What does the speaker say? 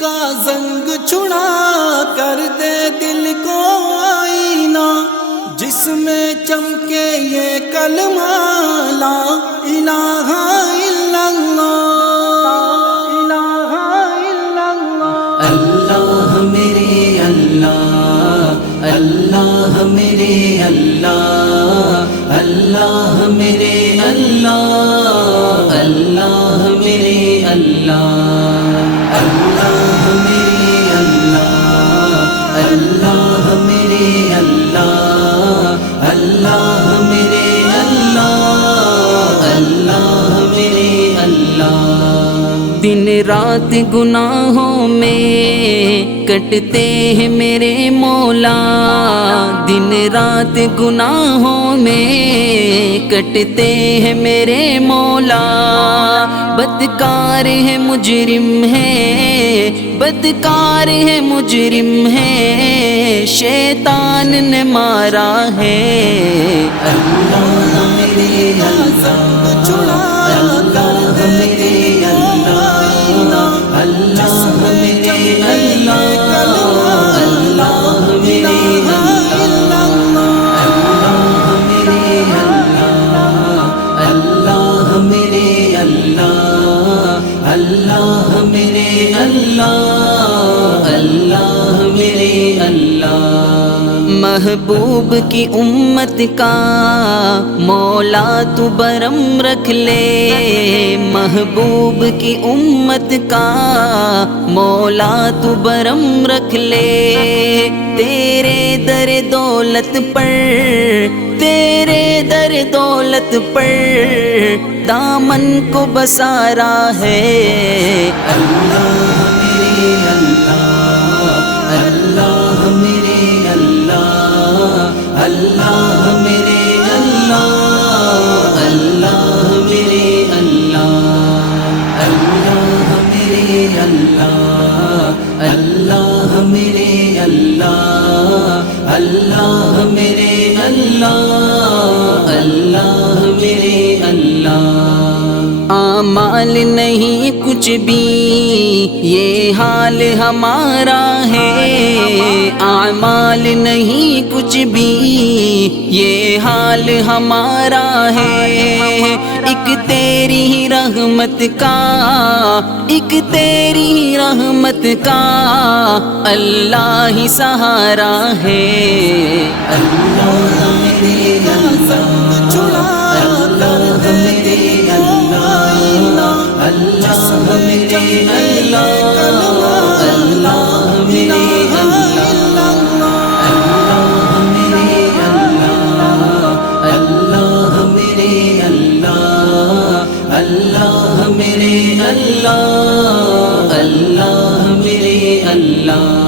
کا زنگ چھڑا کر دے دل کو آئینہ، جس میں چمکے یہ کلمہ لا الہ الا اللہ، الہ الا اللہ۔ اللہ میرے اللہ، اللہ میرے اللہ، اللہ میرے اللہ، اللہ میرے اللہ، اللہ میرے اللہ، اللہ میرے اللہ، اللہ میرے اللہ، اللہ میرے اللہ۔ دن رات گناہوں میں کٹتے ہیں میرے مولا، دن رات گناہوں میں کٹتے ہیں میرے مولا، بدکار ہے مجرم ہے، بدکار ہے مجرم ہے، شیطان نے مارا ہے۔ اللہ میرے اللہ، اللہ میرے اللہ، اللہ میرے اللہ، اللہ میرے اللہ، اللہ میرے اللہ، اللہ میرے اللہ، اللہ میرے اللہ۔ محبوب کی امت کا مولا تو برم رکھ لے، محبوب کی امت کا مولا تو برم رکھ لے، تیرے در دولت پر، تیرے در دولت پر دامن کو بسارا ہے۔ اللہ میرے اللہ، اللہ میرے اللہ، اللہ میرے اللہ، اللہ میرے اللہ، اللہ میرے اللہ، اللہ میرے اللہ، اللہ میرے اللہ، اللہ میرے اللہ۔ اعمال نہیں کچھ بھی یہ حال ہمارا ہے، اعمال نہیں کچھ بھی یہ حال ہمارا ہے، ایک تیری ہی رحمت کا، ایک تیری ہی رحمت کا اللہ ہی سہارا ہے۔ اللہ میرے اللہ، اللہ میرے اللہ، اللہ میرے اللہ، اللہ میرے اللہ، اللہ میرے اللہ، اللہ میرے اللہ، اللہ میرے اللہ۔